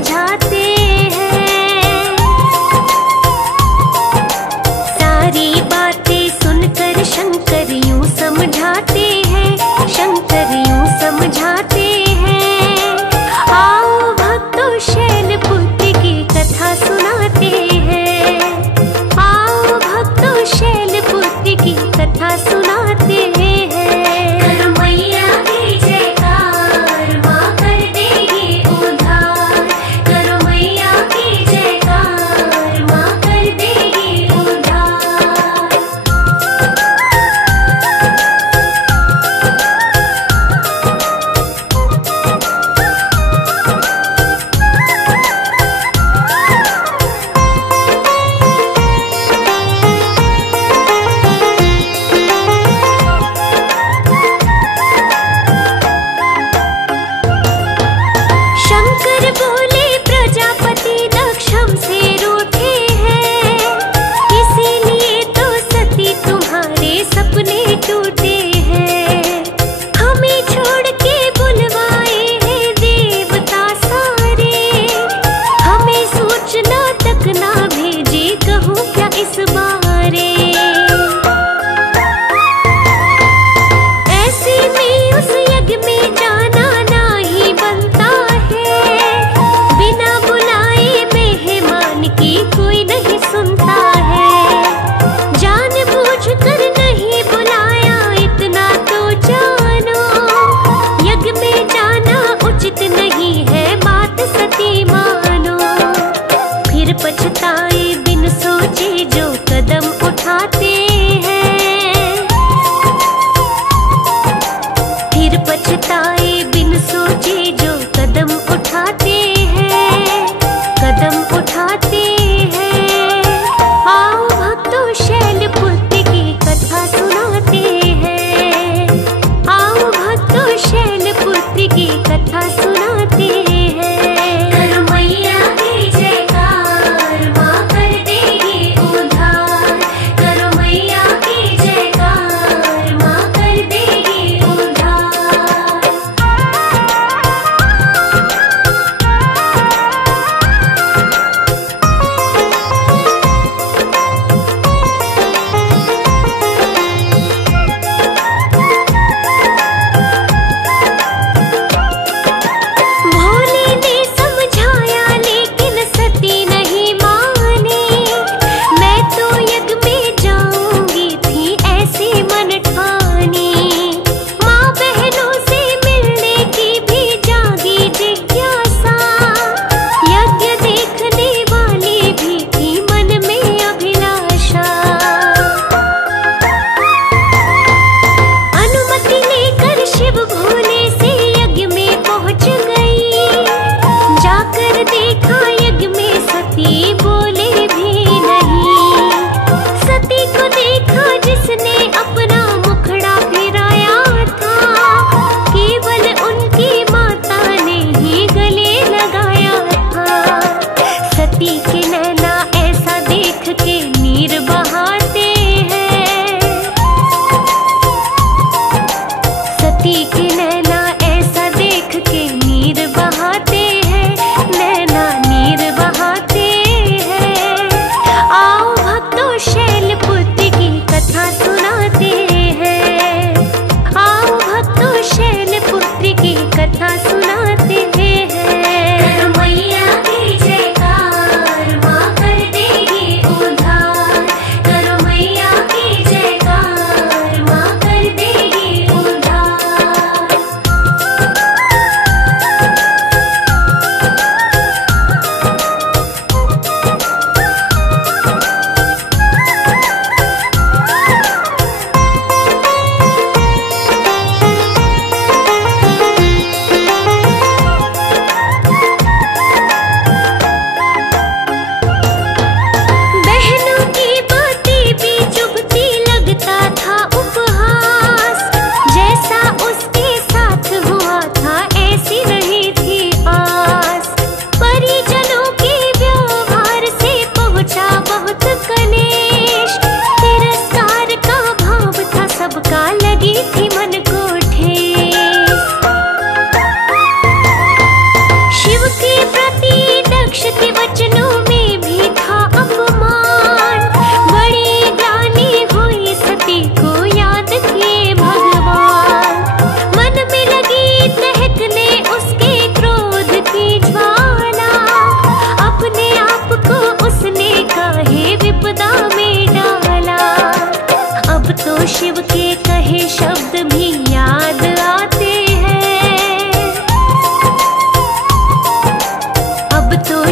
समझाते हैं। सारी बातें सुनकर शंकर यूं समझाते हैं, शंकर यूं समझाते हैं। आओ भक्तों शैलपुत्री की कथा सुनाते हैं, आओ भक्तों शैलपुत्री की कथा सुनाते हैं। करो मैया की जयकार, माँ कर देगी उद्धार। करो मैया की जयकार, माँ कर देगी उद्धार। शंकर बोले प्रजापति दक्ष हमसे रूठे हैं, इसीलिए तो सती तुम्हारे सपने टूटे हैं। हमें छोड़ के बुलवाए हैं देवता सारे, हमें सूचना तक ना भेजे, कहूँ क्या इस बारे। ऐसे में उस यज्ञ में जाना ना ही बनता है, बिना बुलाए मेहमान की कोई नहीं सुनता है। जानबूझकर नहीं बुलाया इतना तो जानो, यज्ञ में जाना उचित नहीं है, बात सती मानो। फिर पछताए बिन सोचे जो कदम उठाते हैं, फिर पछताए बिन सोचे जो कदम उठाते हैं, कदम उठाते हैं। आओ भक्तों शैलपुत्री की कथा सुनाते हैं, आओ भक्तों शैलपुत्री की कथा सुनाते हैं। करो मैया की जयकार, माँ कर देगी उद्धार। करो मैया की जयकार, माँ कर देगी उद्धार।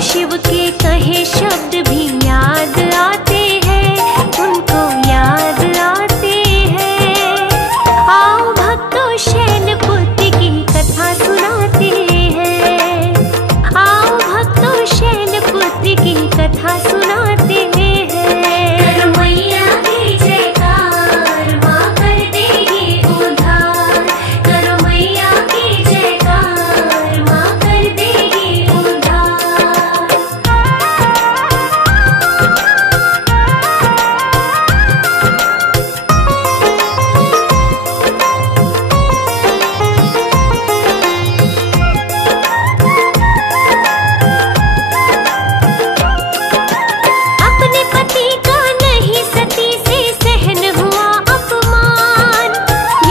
शिव के कहे शब्द भी याद आते हैं, उनको याद आते हैं। आओ भक्तों शैलपुत्री की कथा सुनाते हैं, आओ भक्तों शैलपुत्री की कथा सुनाते हैं। करो मैया की जयकार, माँ कर देगी उद्धार। करो मैया की जयकार, माँ कर देगी उद्धार। अपने पति का नहीं सती से सहन हुआ अपमान,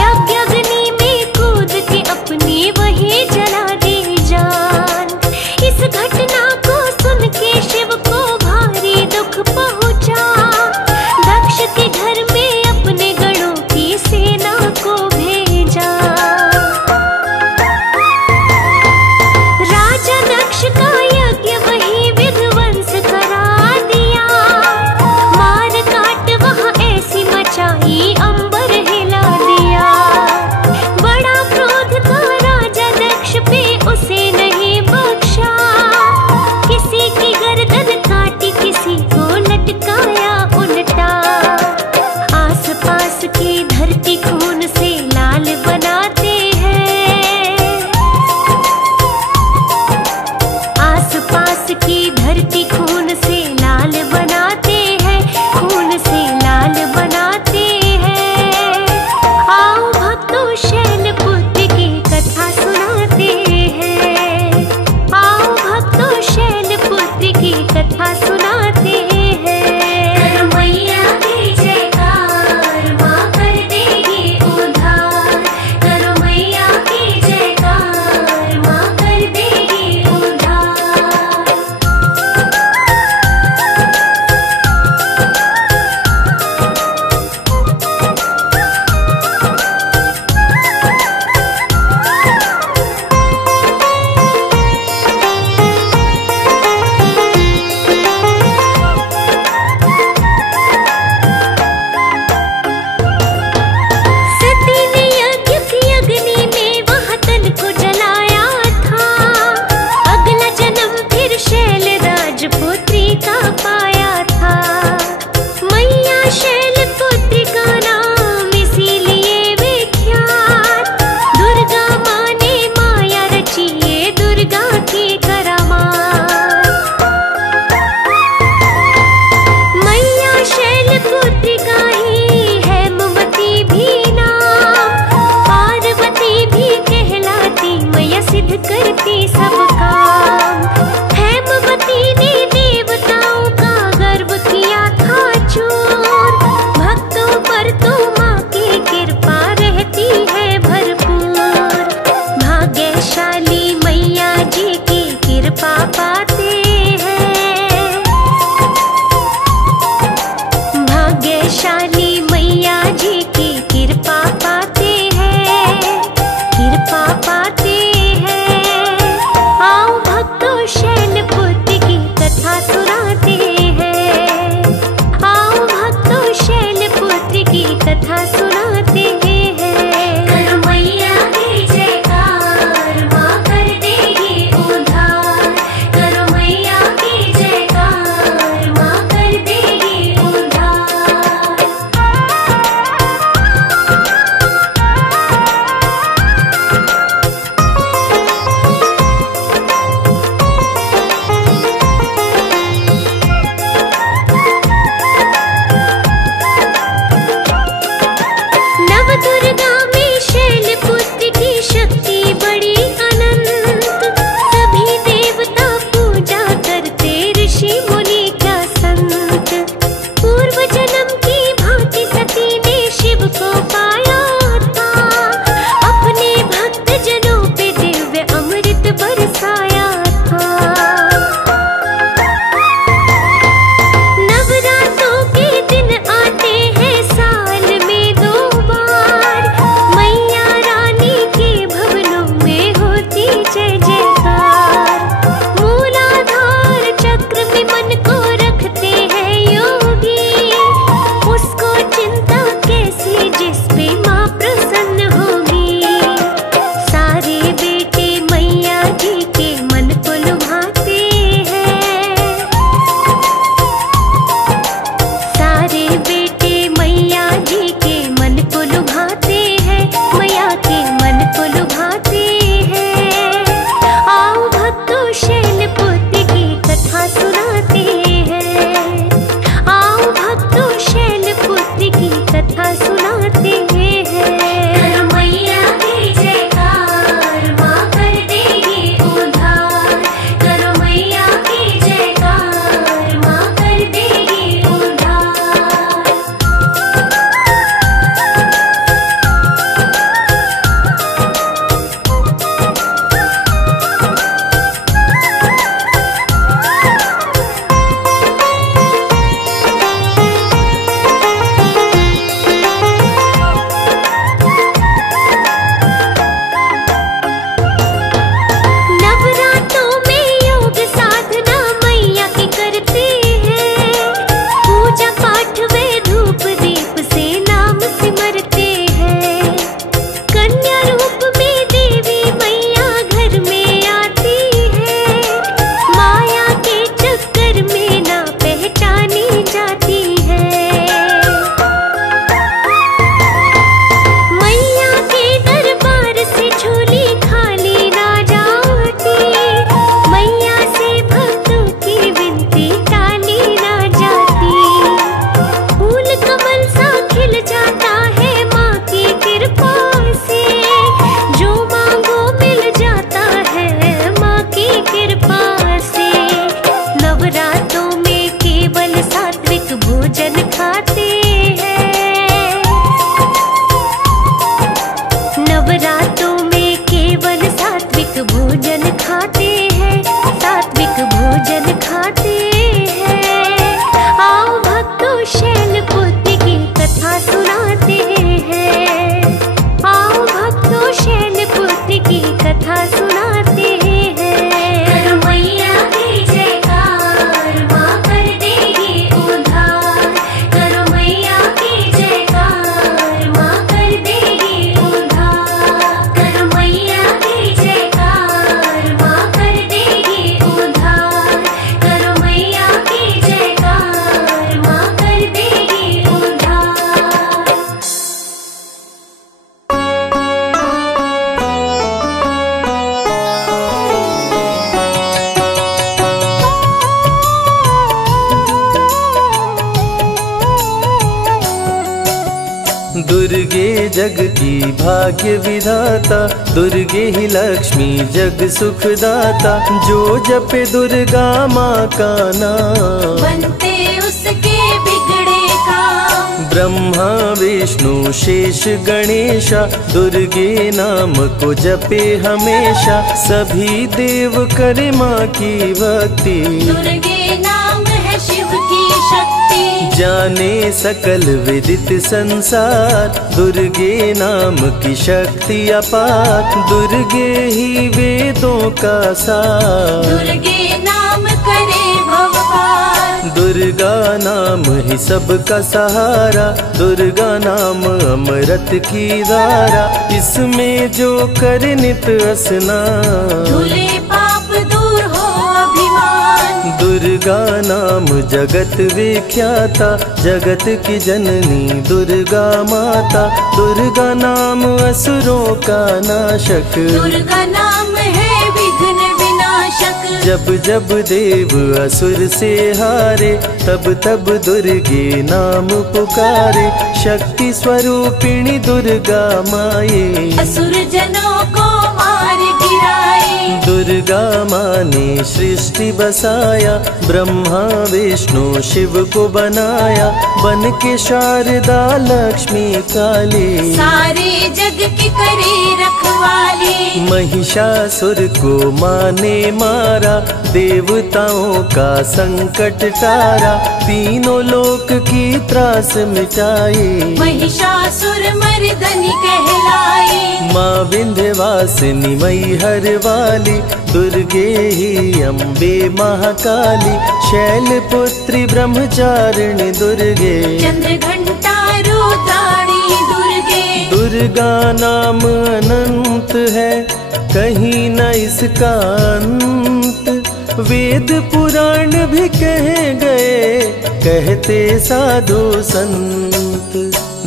यज्ञ अग्नि में कूद के अपनी वही जला दी जान। इस घटना को सुन के शिव को भारी दुख पहुंचा, दक्ष के घर में अपने गणों की सेना को भेजा। राजा दक्ष का यज्ञ वही विध्वंस करा दिया, मार काट वहाँ ऐसी मचाई अंबर हिला दिया। बड़ा क्रोध था राजा दक्ष पे, उसे नहीं बख्शा, किसी की गर्दन काटी किसी को लटकाया उल्टा। आस पास की धरती खून से लाल बनाते हैं, आस पास की धरती खून से लाल बनाते हैं, खून से लाल बनाते हैं। आओ भक्तों शैलपुत्री की कथा सुनाते हैं, आओ भक्तों शैलपुत्री की कथा सुनाते हैं। करो मैया की जयकार, माँ कर देगी उद्धार। करो मैया की जयकार, माँ कर देगी उद्धार। दुर्गे जग की भाग्य विधाता, दुर्गे ही लक्ष्मी जग सुखदाता। जो जपे दुर्गा माँ का नाम, बनते उसके बिगड़े काम। ब्रह्मा विष्णु शेष गणेशा, दुर्गे नाम को जपे हमेशा। सभी देव करे माँ की भक्ति, दुर्गे नाम है शिव की शक्ति। जाने सकल विदित संसार, दुर्गे नाम की शक्ति अपार। दुर्गे ही वेदों का सार, दुर्गे नाम करे भव पार। दुर्गा नाम ही सबका सहारा, दुर्गा नाम अमृत की धारा। इसमें जो करे नित स्नान, धुले पाप दूर हो अभिमान। दुर्गा नाम जगत विख्याता, जगत की जननी दुर्गा माता। दुर्गा नाम असुरों का नाशक, दुर्गा नाम है विघ्न विनाशक। जब जब देव असुर से हारे, तब तब दुर्गे नाम पुकारे। शक्ति स्वरूपिणी दुर्गा माये, असुर जनों को मार गिराए। दुर्गा माँ ने सृष्टि बसाया, ब्रह्मा विष्णु शिव को बनाया। बन के शारदा लक्ष्मी काली, सारे जग की करे रखवाली। महिषासुर को माँ ने मारा, देवताओं का संकट टारा। तीनों लोक की त्रास मिटाई, महिषासुर मर्दनी कहलाई। माँ विंध्यवासिनी मैहर वाली, दुर्गे ही अम्बे महाकाली। शैलपुत्री ब्रह्मचारिणी दुर्गे, चंद्र घंटा रुद्राणी दुर्गे। दुर्गा नाम अनंत है, कहीं न इसका अंत। वेद पुराण भी कह गए, कहते साधु संत।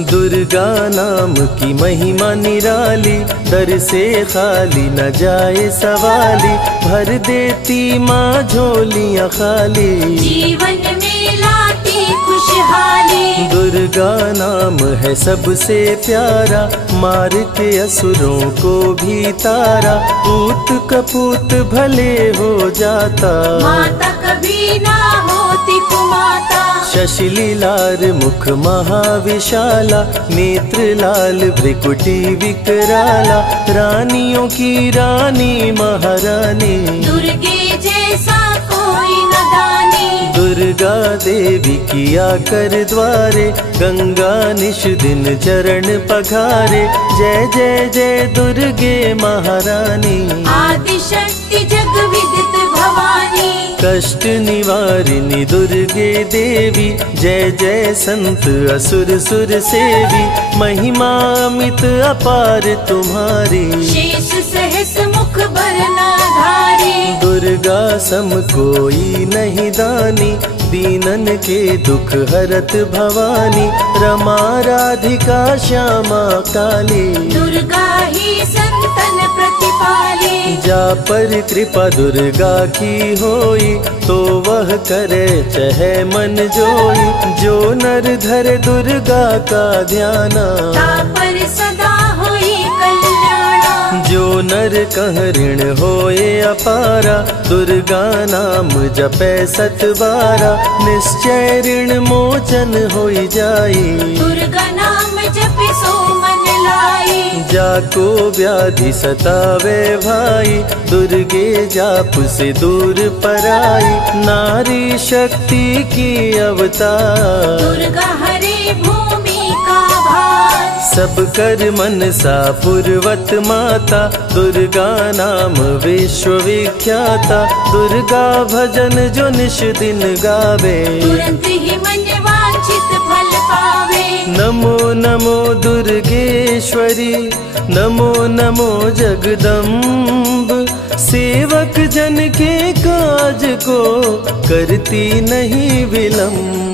दुर्गा नाम की महिमा निराली, दर से खाली न जाए सवाली। भर देती माँ झोलियाँ खाली, जीवन में लाती खुशहाली। दुर्गा नाम है सबसे प्यारा, मार के असुरों को भी तारा। पूत कपूत भले हो जाता, माता कभी ना होती कुमाता। शशिलीलार मुख महाविशाला, नेत्र लाल भ्रिकुटी विकराला। रानियों की रानी महारानी, दुर्गे जैसा कोई न दानी। दुर्गा देवी किया कर द्वारे, गंगा निश दिन चरण पखारे। जय जय जय दुर्गे महारानी, आदि शक्ति जग विदित भवानी। कष्ट निवारिणी दुर्गे देवी, जय जय संत असुर सुर सेवी। महिमा अमित अपार तुम्हारी, शेष सहस मुख बरनाधारी। दुर्गा सम कोई नहीं दानी, दीनन के दुख हरत भवानी। रमा राधिका श्यामा काली, दुर्गा ही संतन प्रतिपाली। जा पर कृपा दुर्गा की होई, तो वह करे चहे मन जोई। जो नर धरे दुर्गा का ध्याना, तापर सदा होई कल्याणा। जो नर कह ऋण होए अपारा, दुर्गा नाम जपे सत बारा। निश्चय ऋण मोचन होई जाई, दुर्गा नाम जपे सो मन लाई। जाको व्याधि सतावे भाई, दुर्गे जाप से दूर पराई। नारी शक्ति की अवतार, दुर्गा हरे भूमि का भार। सब कर मनसा पूर्वत माता, दुर्गा नाम विश्व विख्याता। दुर्गा भजन जो निश दिन गावे, तुरंत ही मन वांछित फल पावे। नमो नमो दुर्गेश्वरी, नमो नमो जगदम्ब। सेवक जन के काज को करती नहीं विलम्ब।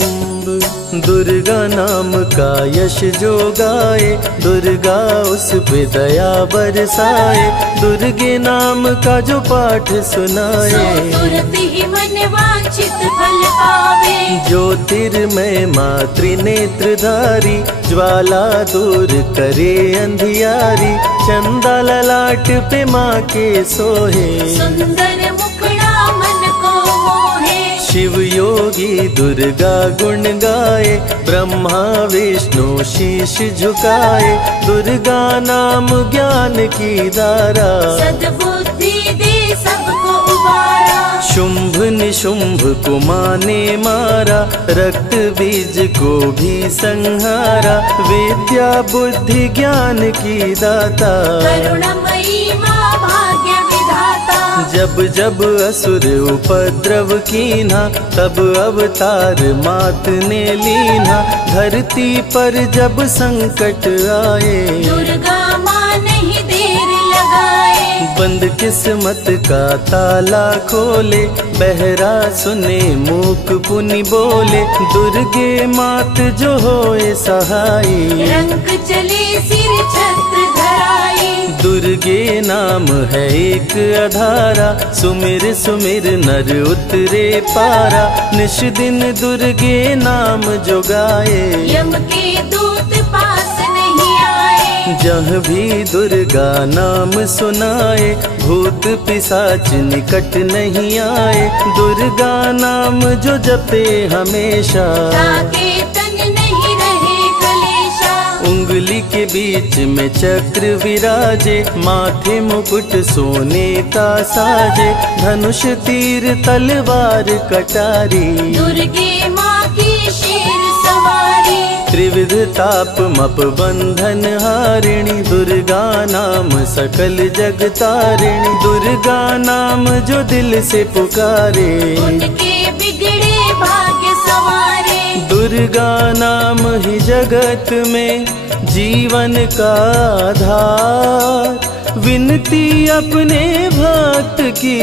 दुर्गा नाम का यश जो गाए, दुर्गा उस पे दया बरसाए। दुर्गे नाम का जो पाठ सुनाए, तुरंत ही मन वांछित इच्छित फल पावे। ज्योतिर्मय मातृनेत्रधारी ज्वाला दूर करे अंधियारी, चंदा ललाट पे माँ के सोहे, सुंदर मुखड़ा मन को मोहे। शिव योगी दुर्गा गुण गाए, ब्रह्मा विष्णु शीश झुकाए, दुर्गा नाम ज्ञान की धारा, सद्बुद्धि दे सबको उबारा। शुंभ निशुंभ को माने मारा, रक्त बीज को भी संहारा, विद्या बुद्धि ज्ञान की दाता, करुणमयी माँ भाग्य विधाता। जब जब असुर उपद्रव कीन्हा, तब अवतार मात ने लीन्हा, धरती पर जब संकट आए, दुर्गा माँ नहीं देर लगाए। बंद किस्मत का ताला खोले, बहरा सुने मूक पुनि बोले, दुर्गे मात जो होए सहाई, रंग चले सिर छत्र धराई। दुर्गे नाम है एक अधारा, सुमिर सुमिर नर उतरे पारा, निश दिन दुर्गे नाम जो गाए, यम के दूत पास नहीं आए। जहाँ भी दुर्गा नाम सुनाए, भूत पिशाच निकट नहीं आए, दुर्गा नाम जो जपे हमेशा, ताके तन नहीं रहे कलेशा। उंगली के बीच में चक्र विराजे, माथे मुकुट सोने का साजे, धनुष तीर तलवार कटारी, दुर्गे माँ की शेर सवारी। त्रिविध ताप मप बंधन हारिणी, दुर्गा नाम सकल जग तारिणी, दुर्गा नाम जो दिल से पुकारे, उनके बिगड़े भाग्य संवारे। दुर्गा नाम ही जगत में जीवन का आधार, विनती अपने भक्त की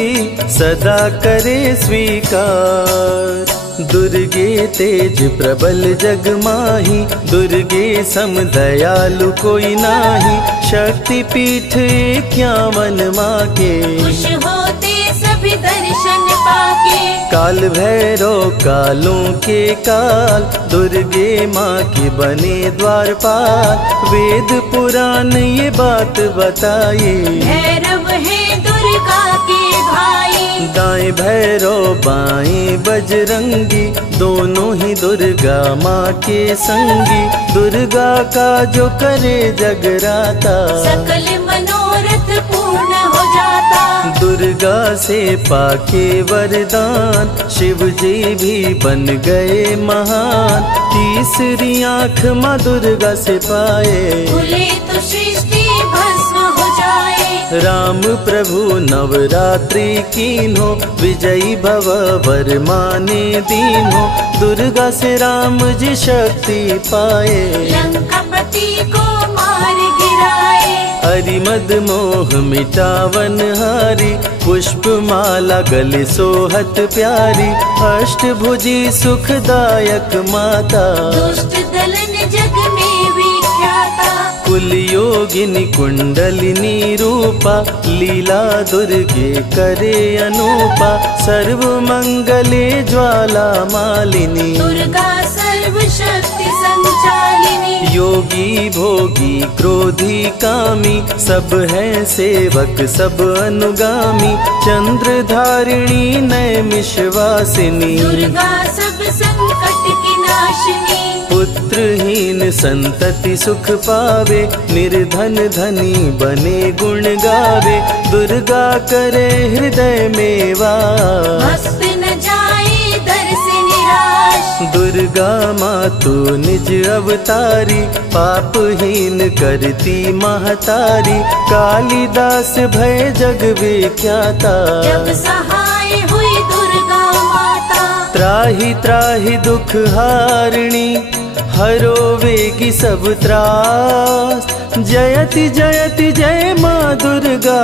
सदा करे स्वीकार। दुर्गे तेज प्रबल जग माही, दुर्गे सम दयालु कोई नाही, शक्ति पीठ 51 माँ के, खुश होते सभी दर्शन पाके। काल भैरव कालों के काल, दुर्गे माँ के बने द्वारपाल, वेद पुराण ये बात बताए, भैरव है दुर्गा के भाई। दाएं भैरव बाएं बजरंगी, दोनों ही दुर्गा माँ के संगी, दुर्गा का जो करे जगराता, सकल मनोरथ पूर्ण हो जाता। दुर्गा से पाके वरदान, शिव जी भी बन गए महान, तीसरी आँख माँ दुर्गा से पाए, खुले तो सृष्टि भस्म हो जाए। राम प्रभु नवरात्रि कीन्हो, विजयी भव वर माने दीन्हो, दुर्गा से राम जी शक्ति पाए, लंकापति को मार गिराए। अरिमद मोह मिटावन हारी, पुष्प माला गले सोहत प्यारी, अष्टभुजी सुखदायक माता, दुष्ट दलन जग में विख्याता। कुल योगिनी कुंडलिनी रूपा, लीला दुर्गे करे अनूपा, सर्व मंगले ज्वाला मालिनी, दुर्गा सर्व शक्ति संचालिनी। योगी भोगी क्रोधी कामी, सब है सेवक सब अनुगामी, चंद्र धारिणी नैमिषवासिनी, दुर्गा सब संकट की नाशिनी। पुत्रहीन संतति सुख पावे, निर्धन धनी बने गुण गावे, दुर्गा करे हृदय में वास, भक्त न जाए दर से निराश। दुर्गा माँ तू निज अवतारी, पापहीन करती महतारी, कालिदास भय जग विख्याता, जब सहाय हुई दुर्गा माता। त्राहि त्राहि दुख हारिणी, हरो वेगी सब त्रास, जयति जयति जय माँ दुर्गा,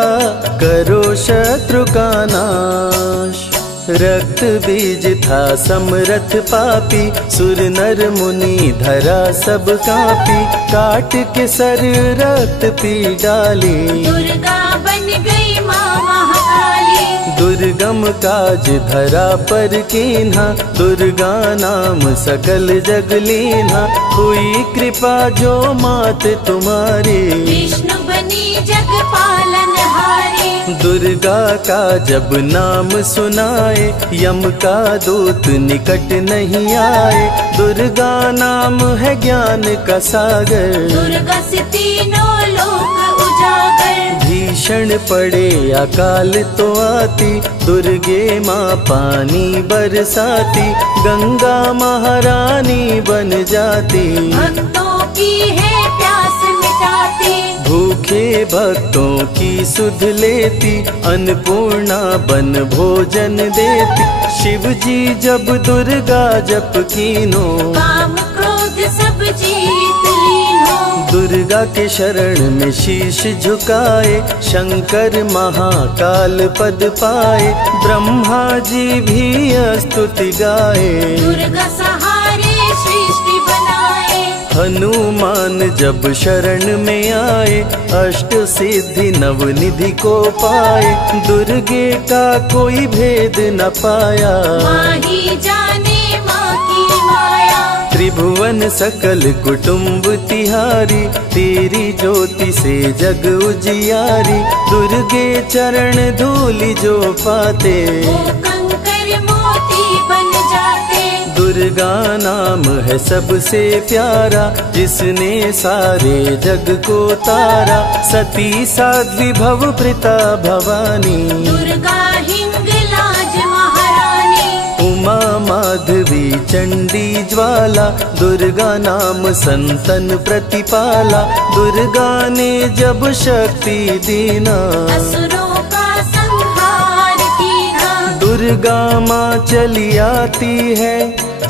करो शत्रु का नाश। रक्त बीज था समरथ पापी, सुर नर मुनि धरा सब कापी, काट के सर रक्त पी डाली, दुर्गा बन गई माँ महाकाली। दुर्गम काज धरा पर कीन्हा, दुर्गा नाम सकल जग लीन्हा। हुई कृपा जो मात तुम्हारी, विष्णु बनी जग पालन हारे। दुर्गा का जब नाम सुनाए, यम का दूत निकट नहीं आए। दुर्गा नाम है ज्ञान का सागर, दुर्गा से तीनों लोक उजागर। भीषण पड़े अकाल तो आती, दुर्गे माँ पानी बरसाती। गंगा महारानी बन जाती, भक्तों की है प्यास मिटाती। भूखे भक्तों की सुध लेती, अन्नपूर्णा बन भोजन देती। शिव जी जब दुर्गा जप कीनो, काम क्रोध सब जीत लीनो। दुर्गा के शरण में शीश झुकाए, शंकर महाकाल पद पाए। ब्रह्मा जी भी स्तुति गाए, दुर्गा सहारे सृष्टि बनाए। हनुमान जब शरण में आए, अष्ट सिद्धि नवनिधि को पाए। दुर्गे का कोई भेद न पाया, माँ ही जाने माँ की माया। त्रिभुवन सकल कुटुंब तिहारी, तेरी ज्योति से जग उजियारी। दुर्गे चरण धूलि जो पाते, वो कंकर मोती बन जाते। दुर्गा नाम है सबसे प्यारा, जिसने सारे जग को तारा। सती साध्वी भव प्रीता भवानी, दुर्गा हिंगलाज महारानी। उमा माधवी चंडी ज्वाला, दुर्गा नाम संतन प्रतिपाला। दुर्गा ने जब शक्ति दीना, असुरों का संहार कीना। दुर्गा माँ चली आती है,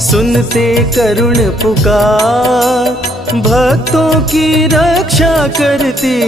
सुनते करुण पुकार। भक्तों की रक्षा करती,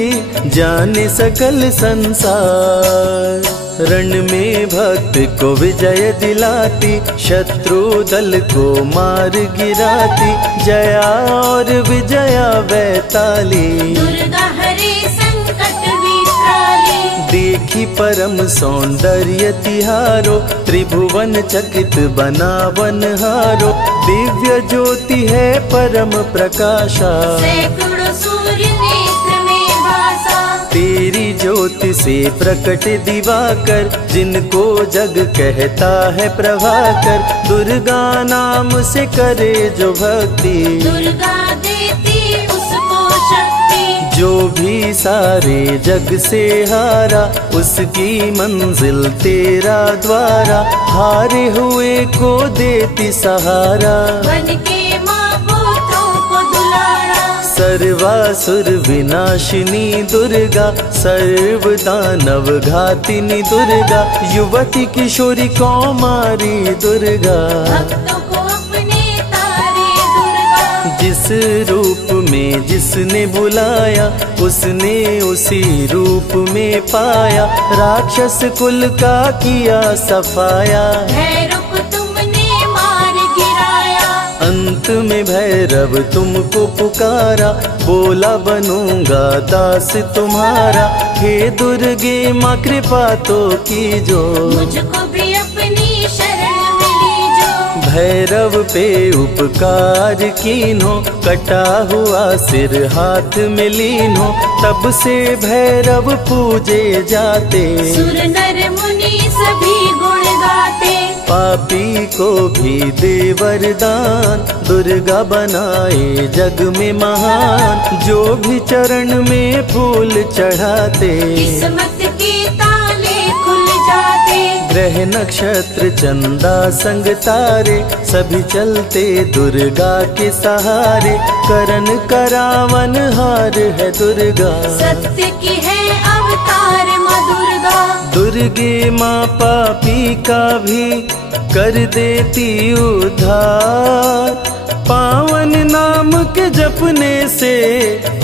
जाने सकल संसार। रण में भक्त को विजय दिलाती, शत्रु दल को मार गिराती। जया और विजया वैताली, दुर्गा हरे संकट विकराली। देखी परम सौंदर्य तिहारो, त्रिभुवन चकित बनावन हारो। दिव्य ज्योति है परम प्रकाशा, सैकड़ों सूर्य नेत्र में भासा। तेरी ज्योति से प्रकट दिवाकर, जिनको जग कहता है प्रभाकर। दुर्गा नाम से करे जो भक्ति, दुर्गा देती उसको शक्ति। जो भी सारे जग से हारा, उसकी मंजिल तेरा द्वारा। हारे हुए को देती सहारा, बन के माँ पुत्रों को दुलारा। सर्वासुर विनाशिनी दुर्गा, सर्व दानव घातिनी दुर्गा। युवती किशोरी कौमारी दुर्गा, भक्तों को अपने तारे दुर्गा। जिस रूप में जिसने बुलाया, उसने उसी रूप में पाया। राक्षस कुल का किया सफाया, भैरव को तुमने मार गिराया। अंत में भैरव तुमको पुकारा। बोला बनूंगा दास तुम्हारा। हे दुर्गे माँ कृपा तो कीजो, मुझको भी अपनी शरण में लीजो। भैरव पे उपकार कीन्हो, कटा हुआ सिर हाथ में लीन्हो। तब से भैरव पूजे जाते, सुर नर मुनि सभी गुण गाते। पापी को भी दे वरदान, दुर्गा बनाए जग में महान। जो भी चरण में फूल चढ़ाते, किस्मत के ताले खुल जाते। ग्रह नक्षत्र चंदा संग तारे, सभी चलते दुर्गा के सहारे। करन करावन हार है दुर्गा, सत्य की है अवतार माँ दुर्गा। दुर्गे माँ पापी का भी कर देती उद्धार। पावन नाम के जपने से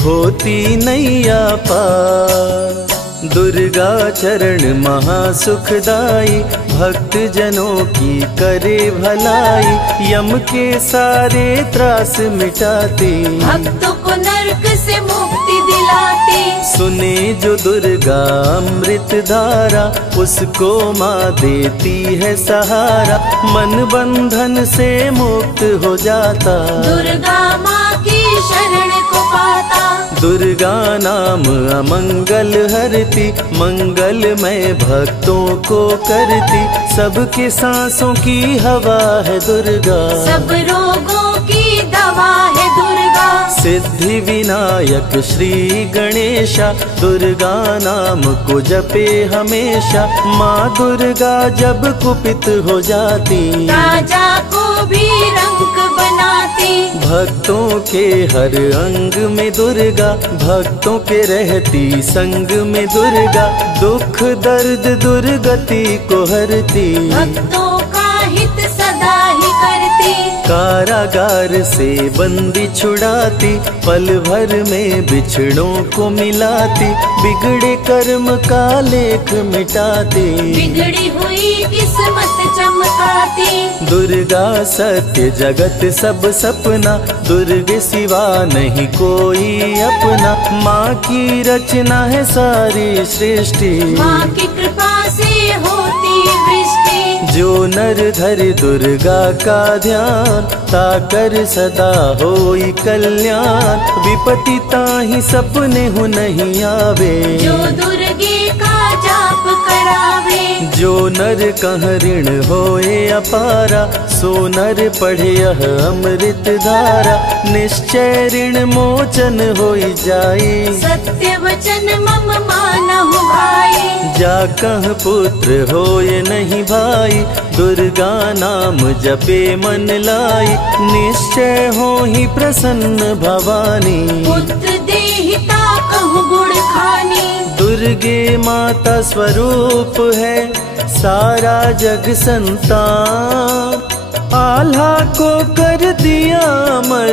होती नैया पार। दुर्गा चरण महासुखदाई, भक्त जनों की करे भलाई। यम के सारे त्रास मिटाती, भक्तों को नरक से मुक्ति दिलाती। सुने जो दुर्गा अमृत धारा, उसको माँ देती है सहारा, मन बंधन से मुक्त हो जाता। दुर्गा माँ की शरण को पाता। दुर्गा नाम अमंगल हरती, मंगलमय भक्तों को करती, सबके सांसों की हवा है दुर्गा, सब रोगों की दवा है दुर्गा। सिद्धि विनायक श्री गणेशा, दुर्गा नाम को जपे हमेशा। माँ दुर्गा जब कुपित हो जाती, राजा को भी रंग बनाती। भक्तों के हर अंग में दुर्गा, भक्तों के रहती संग में दुर्गा, दुख दर्द दुर्गति को हरती, भक्तों का हित सदा ही करती। कारागार से बंदी छुड़ाती, पल भर में बिछड़ों को मिलाती, बिगड़े कर्म का लेख मिटाती, बिगड़ी हुई किस्मत चमकाती। दुर्गा सत्य जगत सब सपना, दुर्गे सिवा नहीं कोई अपना। माँ की रचना है सारी सृष्टि, माँ की कृपा से होती वृष्टि। जो नर धरे दुर्गा का ध्यान, ताकर सदा होई कल्याण। विपत्ति ताहि सपने हो नहीं आवे, जो दुर्गे का जाप करावे। जो नर कह ऋण होए अपारा, सो नर पढ़े यह अमृत धारा, निश्चय ऋण मोचन होई जाए। सत्य वचन मम मानहु भाई, जा कह पुत्र होए नहीं भाई, दुर्गा नाम जपे मन लाई, निश्चय हो ही प्रसन्न भवानी। पुत्र देहिता कहु गुण खानी, दुर्गे माता स्वरूप है सारा जग संतान, आल्हा को कर दिया अमर,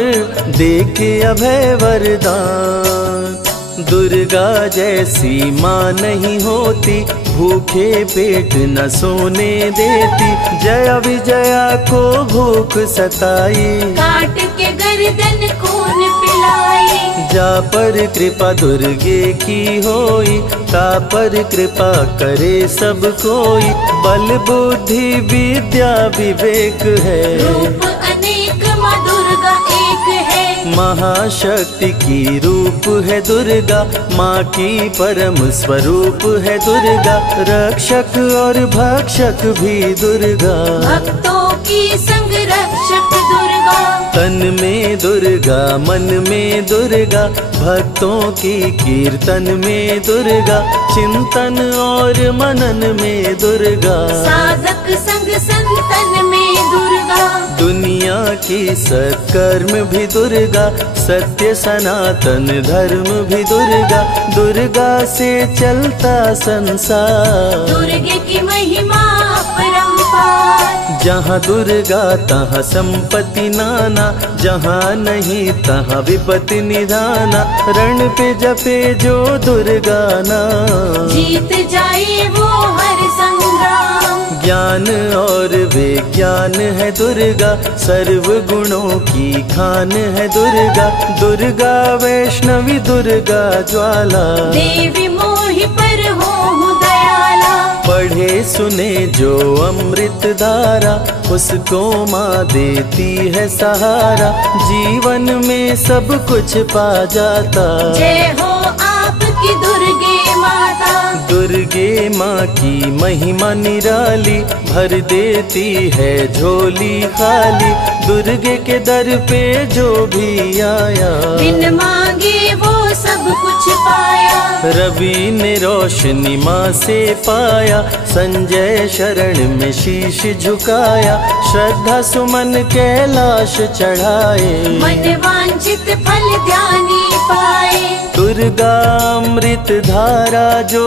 देके अभय वरदान। दुर्गा जैसी माँ नहीं होती, भूखे पेट न सोने देती, जया विजया को भूख सताई, काट के गर्दन खून पिलाई। जा पर कृपा दुर्गे की होई, ता पर कृपा करे सब कोई, बल बुद्धि विद्या विवेक है, रूप अनेक माँ दुर्गा एक है। महाशक्ति की रूप है दुर्गा, माँ की परम स्वरूप है दुर्गा, रक्षक और भक्षक भी दुर्गा, भक्तों की संग रक्षक दुर्गा। तन में दुर्गा मन में दुर्गा, भक्तों की कीर्तन में दुर्गा, चिंतन और मनन में दुर्गा, साधक संग संतन में दुर्गा। दुनिया की सत्कर्म भी दुर्गा, सत्य सनातन धर्म भी दुर्गा, दुर्गा से चलता संसार। दुर्गे की महिमा अपरंपार, जहाँ दुर्गा तहाँ संपत्ति नाना, जहाँ नहीं तहाँ विपत्ति निधाना, रण पे जपे जो दुर्गा नाम, जीत जाए वो हर संग्राम। ज्ञान और विज्ञान है दुर्गा, सर्व गुणों की खान है दुर्गा, दुर्गा वैष्णवी दुर्गा ज्वाला, देवी मोहि पर हो दयाला। पढ़े सुने जो अमृत धारा, उसको माँ देती है सहारा, जीवन में सब कुछ पा जाता। जय हो आपकी दुर्गे माता, दुर्गे माँ की महिमा निराली, भर देती है झोली खाली, दुर्गे के दर पे जो भी आया, बिन मांगे वो सब कुछ पाया। रवि ने रोशनी माँ से पाया, संजय शरण में शीश झुकाया, श्रद्धा सुमन कैलाश चढ़ाए, मन वांछित फल ध्यानी पाए। दुर्गा अमृत धारा जो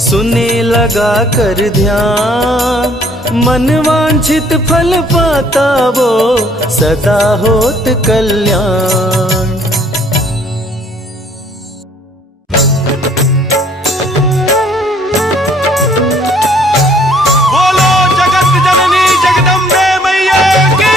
सुने लगा कर ध्यान, मन वांछित फल पाता वो सदा होत कल्याण। बोलो जगत जननी जगदम्बे मैया की।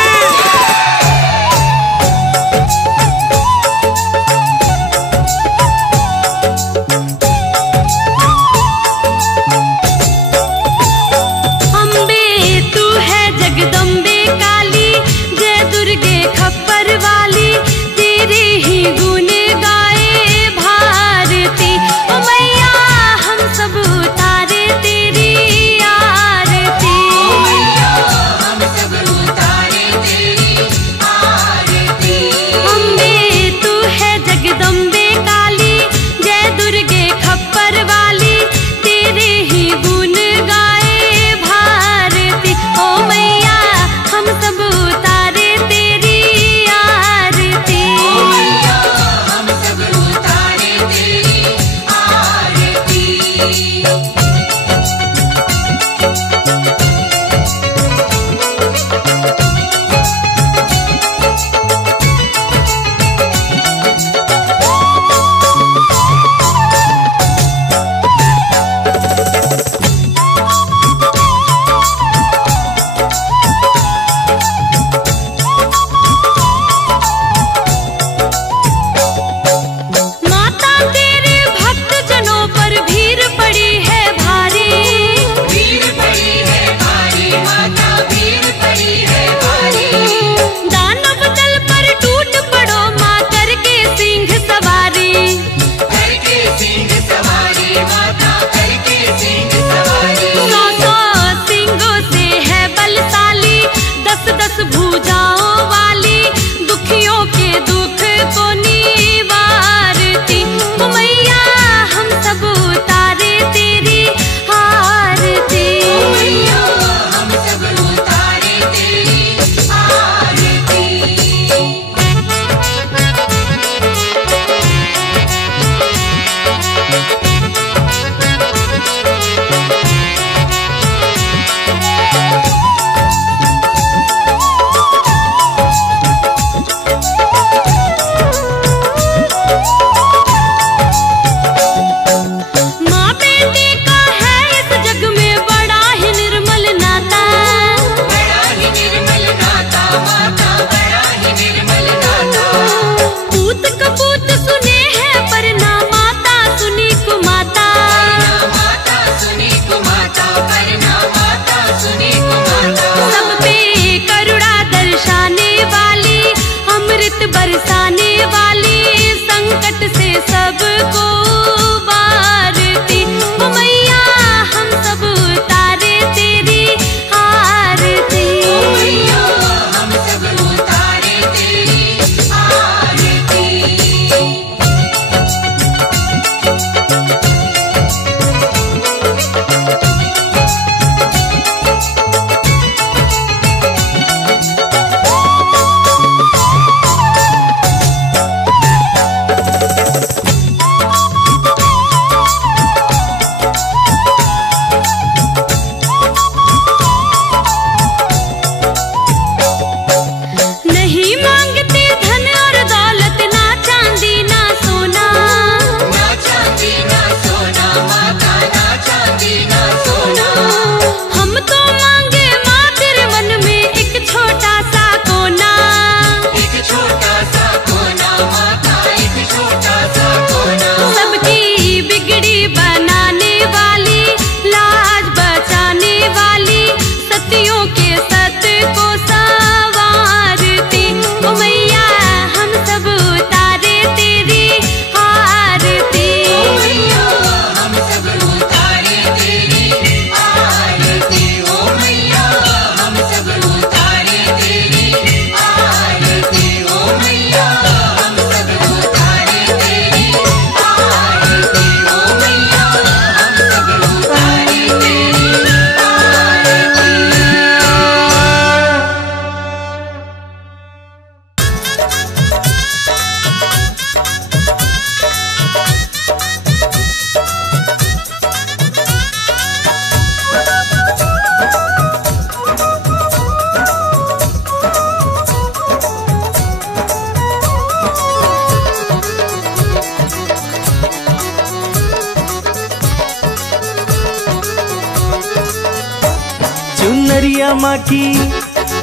माँ की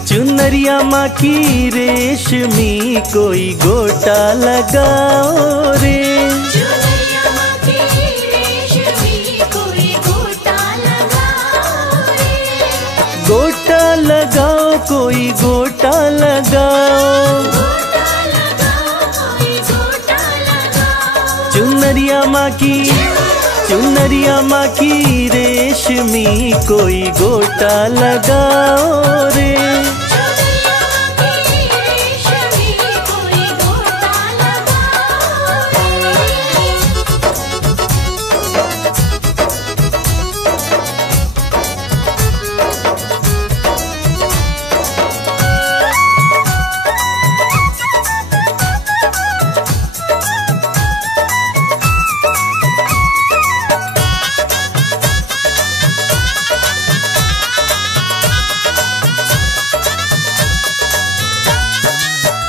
चुनरिया माँ की रेशमी कोई गोटा लगाओ रे। चुनरिया माँ की रेशमी कोई गोटा लगाओ रे। गोटा लगाओ कोई गोटा लगाओ। गोटा लगाओ कोई गोटा लगाओ। चुनरिया माँ की रेशमी कोई गोटा लगाओ रे। चुनरिया माँ की रेशमी कोई गोटा लगाओ रे।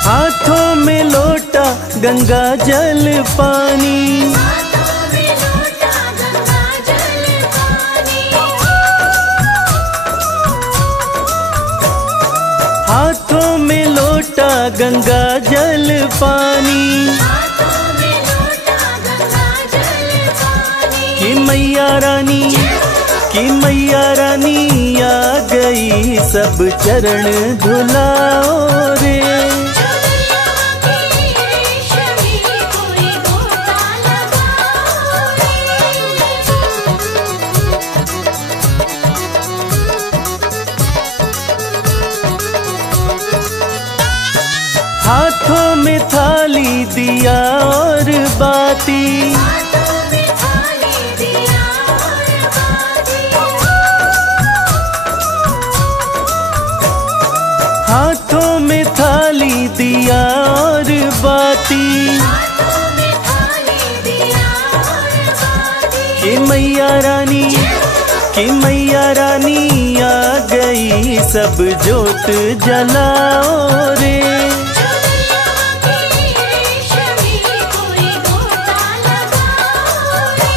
हाथों में लोटा गंगा जल पानी। हाथों में लोटा गंगा जल पानी। हाथों में लोटा गंगा जल पानी। हाथों में लोटा गंगा जल पानी। कि मैया रानी आ गई सब चरण धुलाओ रे। चुनरिया माँ की रेशमी कोई गोटा लगाओ रे। हाथों में थाली दिया और बाती। हाथों में थाली दिया और बाती। हाथों में थाली दिया और बाती। हाथों में थाली दिया और बाती। कि मैया रानी आ गई सब जोत जलाओ रे। चुनरिया माँ की रेशमी कोई गोटा लगाओ रे।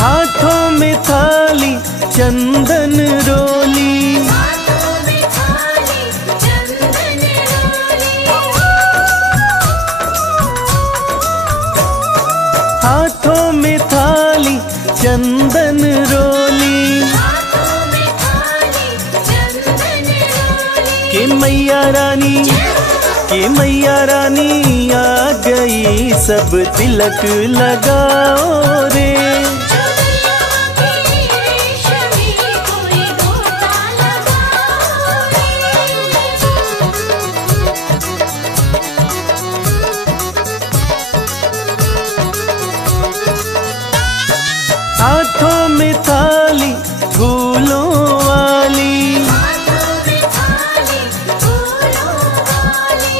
हाथों में थाली चंदन रोली। हाथों में थाली चंदन रोली। हाथों में थाली चंदन रोली। हाथों में थाली चंदन रोली। कि मैया रानी आ गई सब तिलक लगाओ रे। चुनरिया माँ की रेशमी कोई गोटा लगाओ रे। हाथों में थाली फूलों वाली। हाथों में थाली फूलों वाली।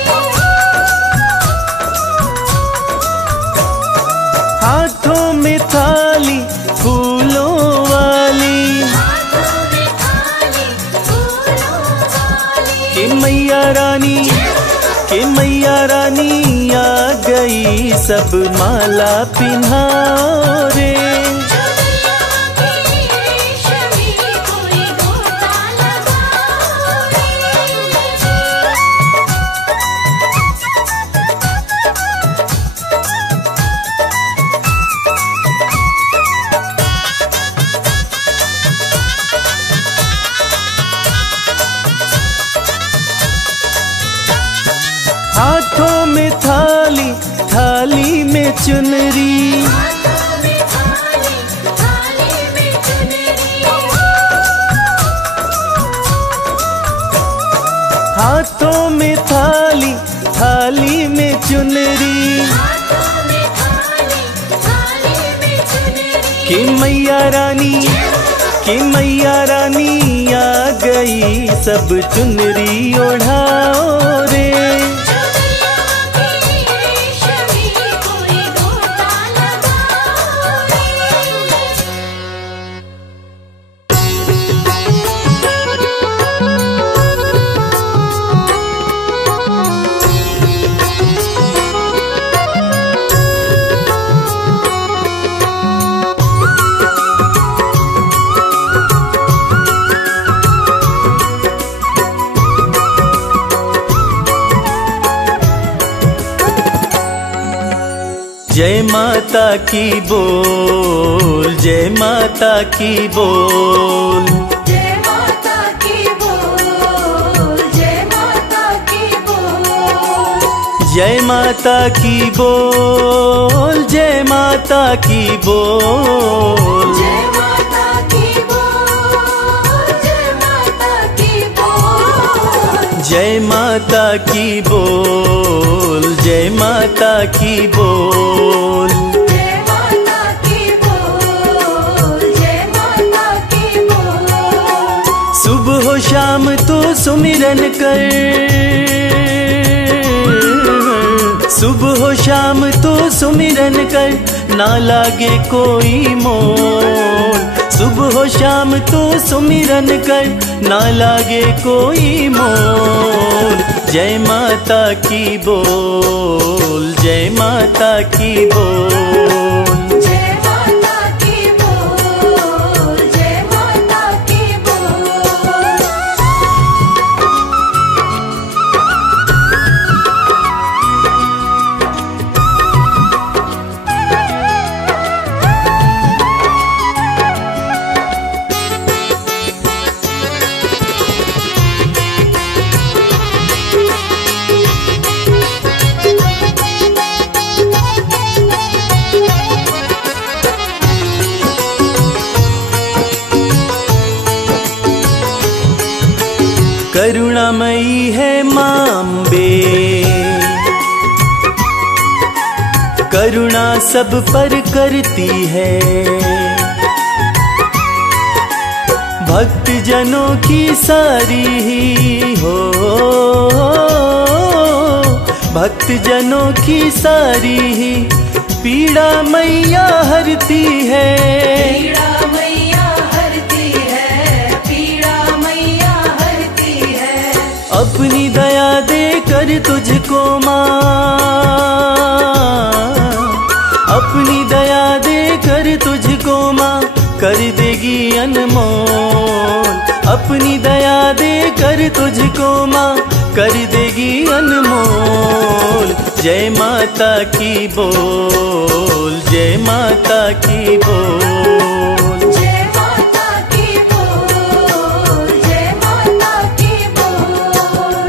हाथों में थाली फूलों वाली। हाथों में थाली फूलों वाली। कि मैया रानी आ गई सब माला पिन्हाओ रे। चुनरिया माँ की रेशमी कोई गोटा लगाओ रे। हाथों में थाली में चुनरी। हाथों में थाली में चुनरी। हाथों में थाली में चुनरी। हाथों में थाली में चुनरी। कि मैया रानी आ गई सब चुनरी ओढ़ाओ रे। चुनरिया माँ की रेशमी कोई गोटा लगाओ रे। जय माता की बोल, जय माता की बोल। जय माता की बोल, जय माता की बोल। जय माता की बोल, जय माता की बोल। जय माता की बोल, जय माता की बोल। जय माता की बोल, जय माता की बोल। जय माता की बोल, जय माता की बोल। सुबह हो शाम तो सुमिरन कर, सुबह हो शाम तो सुमिरन कर, ना लागे कोई मोल। सुबह हो शाम तो सुमिरन कर, ना लागे कोई मोल। जय माता की बोल, जय माता की बोल। जय माता की बोल, जय माता की बोल। करुणामयी है मां अम्बे, करुणा सब पर करती है। भक्त जनों की सारी ही हो, भक्त जनों की सारी ही पीड़ा मैया हरती है। पीड़ा मैया हरती है, पीड़ा मैया हरती है। अपनी दया दे कर तुझको माँ, अपनी दया दे कर तुझको माँ, कर देगी अनमोल। अपनी दया दे कर तुझको माँ, कर देगी अनमोल। जय माता की बोल, जय माता की बोल। जय माता की बोल, जय माता की बोल।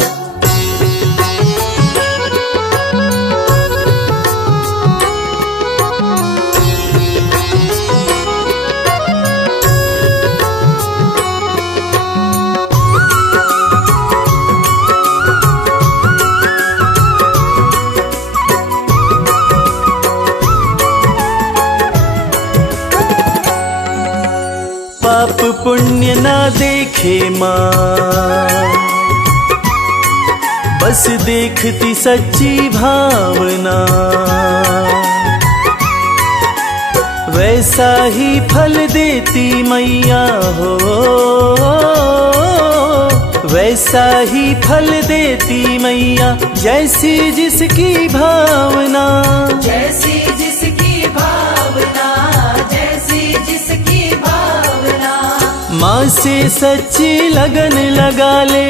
पाप पुण्य ना देखे माँ, बस देखती सच्ची भावना। वैसा ही फल देती मैया हो, वैसा ही फल देती मैया, जैसी जिसकी भावना। जैसी जिसकी भावना, जैसी जिसकी भावना। माँ से सच्ची लगन लगा ले,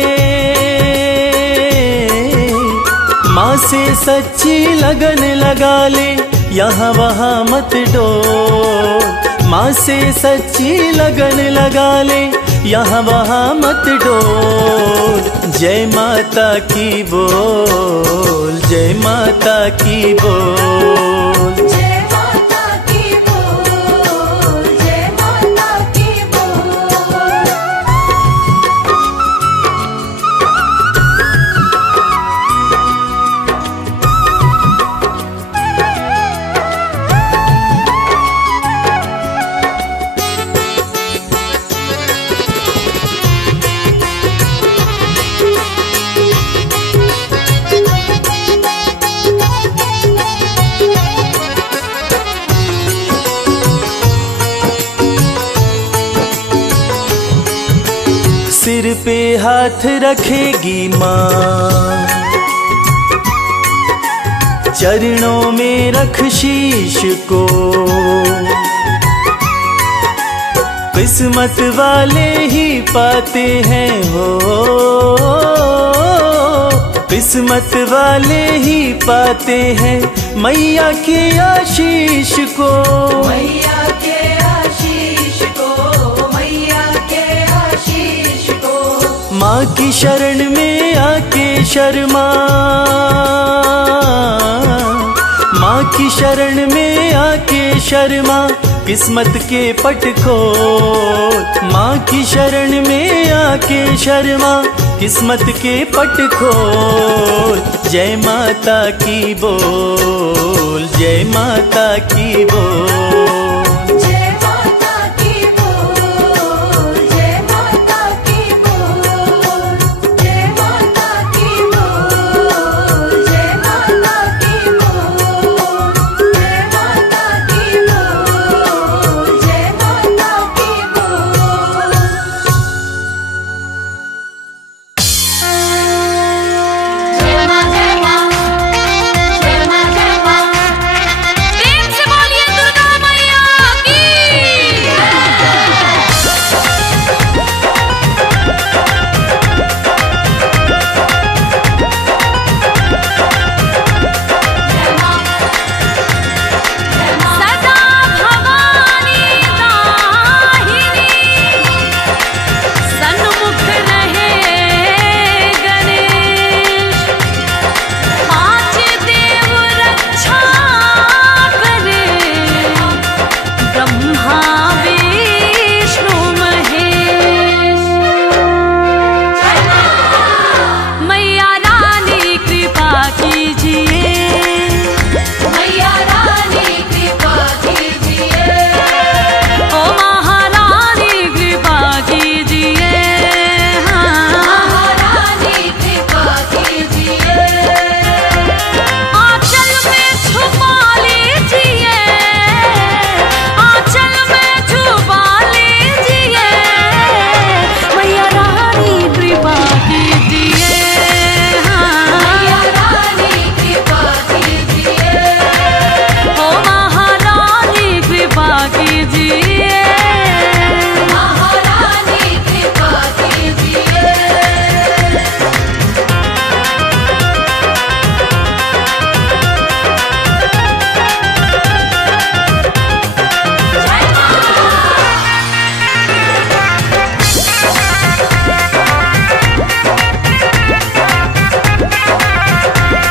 माँ से सच्ची लगन लगा ले, यहाँ वहाँ मत डोल। माँ से सच्ची लगन लगा ले, यहाँ वहाँ मत डोल। जय माता की बोल, जय माता की बोल। जय माता की बोल, जय माता की बोल। सिर पे हाथ रखेगी माँ, चरणों में रख शीश को। किस्मत वाले ही पाते हैं हो, किस्मत वाले ही पाते हैं मैया के आशीष को, मैया के आशीष को, मैया के आशीष को। माँ की शरण में आके शर्मा, माँ की शरण में आके शर्मा, किस्मत के पट खोल। माँ की शरण में आके शर्मा, किस्मत के पट खोल। जय माता की बोल, जय माता की बोल, जय माता की बोल, जय माता की बोल, जय माता की बोल, जय माता की बोल, जय माता की बोल, जय माता की बोल। जय मां जय मां, जय मां जय मां। प्रेम से बोलिए दुर्गा मैया की। सदा भवानी दाहिनी, सन्मुख रहे गणेश। पांच देव रक्षा करे, ब्रह्मा विष्णु महेश। मैया रानी कृपा कीजिए, मैया रानी कृपा कीजिए, ओ महारानी कृपा कीजिए, महारानी कृपा कीजिए। आंचल में छुपा लीजिए, आंचल में छुपा लीजिए, मैया रानी कृपा कीजिए, मैया रानी कृपा कीजिए, ओ महारानी कृपा कीजिए, महारानी कृपा कीजिए।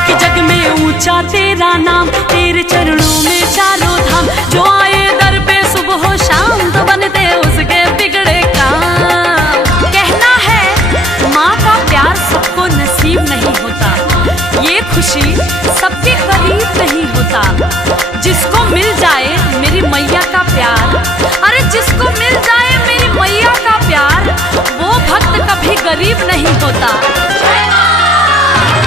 कि जग में ऊंचा तेरा नाम, तेरे चरणों में चारों धाम। जो आए दर पे सुबह हो शाम, तो बनते उसके बिगड़े काम। कहना है माँ का प्यार सबको नसीब नहीं होता, ये खुशी सबके करीब नहीं होता। जिसको मिल जाए मेरी मैया का प्यार, अरे जिसको मिल जाए मेरी मैया का प्यार, वो भक्त कभी गरीब नहीं होता।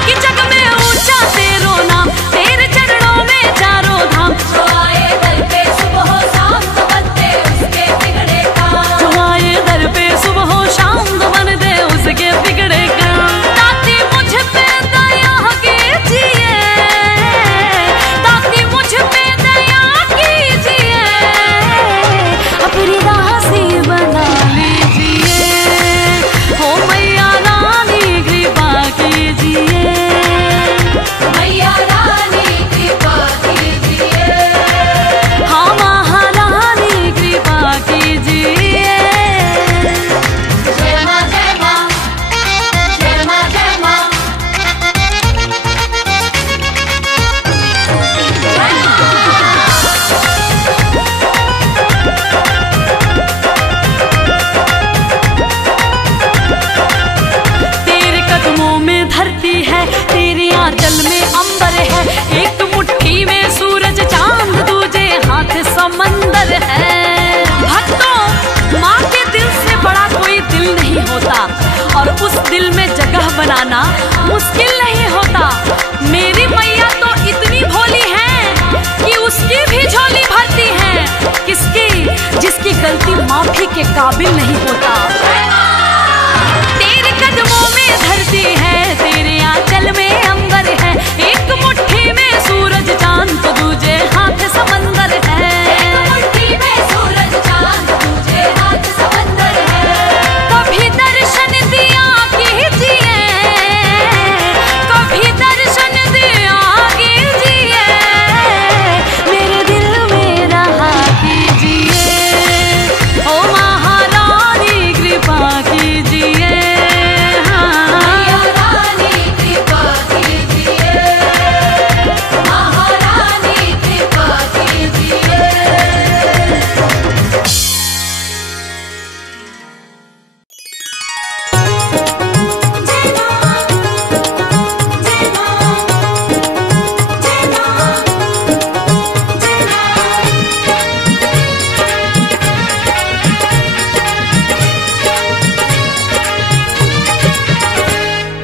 कि जग में ऊंचा तेरो नाम, तेरे चरणों में चारों धाम। जो आए दर पे सुबह हो शाम, तो बनते उसके बिगड़े काम। जो आए दर पे सुबह हो शाम, तो बनते उसके बिगड़े काम। दाती मुझ पे दया कीजिए, दाती मुझ पे दया कीजिए, अपनी दासी बना लीजिए, हो मैया रानी कृपा कीजिए, मैया रानी कृपा कीजिए, हाँ महारानी कृपा कीजिए। जय मां जय मां, जय मां जय मां। तेरे कदमों में धरती है, तेरे आंचल में अंबर है। एक मुट्ठी में सूरज चांद, दूजे हाथ समंदर है। भक्तों, माँ के दिल से बड़ा कोई दिल नहीं होता, और उस दिल में जगह बनाना मुश्किल नहीं होता। मेरी मैया तो इतनी भोली है कि उसकी भी झोली भरती है। किसकी? जिसकी गलती माफी के काबिल नहीं होता। तेरे कदमों में धरती है, तेरे आंचल में अंबर है। एक मुट्ठी में सूरज चांद, तो दूजे हाथ समंदर है। एक मुट्ठी में सूरज चांद, दूजे हाथ समंदर है। कभी दर्शन दिया कीजिए, कभी दर्शन दिया कीजिए,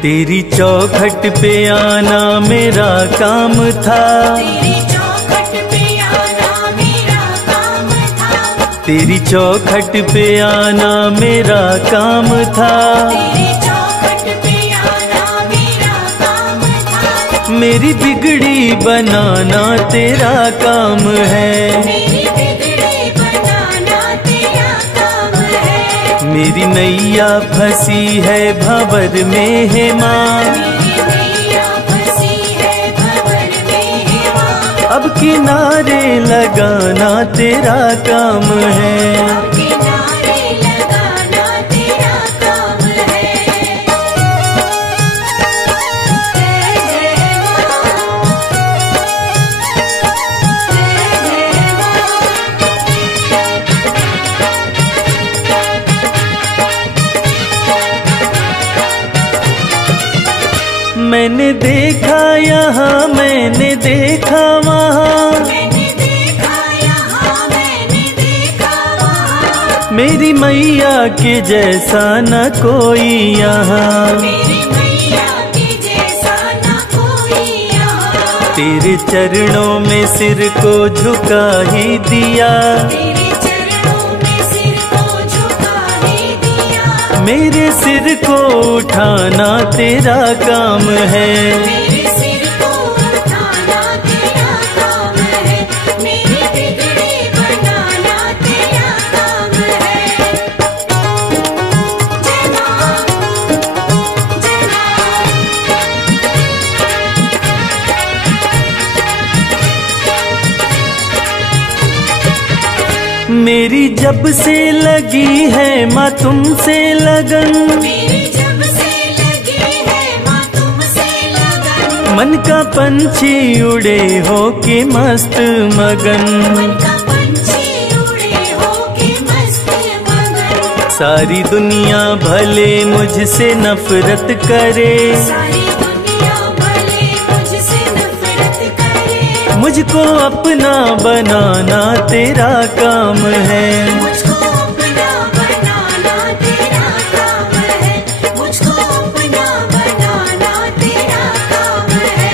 तेरी चौखट पे आना मेरा काम था, तेरी चौखट पे आना मेरा काम था, तेरी चौखट पे आना मेरा काम था, तेरी चौखट पे आना मेरा काम था। मेरी बिगड़ी बनाना तेरा काम है, मेरी बिगड़ी बनाना तेरा काम है। मेरी नैया फंसी है भंवर में है माँ, मेरी नैया फंसी है भंवर में है माँ। अब किनारे लगाना तेरा काम है, किनारे लगाना तेरा काम है। जय जय माँ, जय जय मैंने देखा यहाँ मैंने देखा वहाँ, मैंने देखा यहाँ मैंने देखा वहाँ। मेरी मैया के जैसा न कोई यहाँ, मेरी मैया के जैसा न कोई यहाँ। तेरे चरणों में सिर को झुका ही दिया, तेरे चरणों में सिर को झुका ही दिया। मेरे सिर को उठाना तेरा काम है, मेरे सिर को उठाना तेरा काम है। मेरी बिगड़ी बनाना तेरा काम है। जय माँ, जय माँ। मेरी जब से लगी है माँ तुमसे लगन, मेरी जब से लगी है माँ तुमसे लगन। मन का पंछी उड़े हो के मस्त मगन, मन का पंछी उड़े हो के मस्त मगन। सारी दुनिया भले मुझसे नफरत करे, सारी दुनिया भले मुझसे नफरत करे। मुझको अपना बनाना तेरा काम है, मुझको अपना बनाना तेरा काम है। मुझको अपना बनाना तेरा काम है।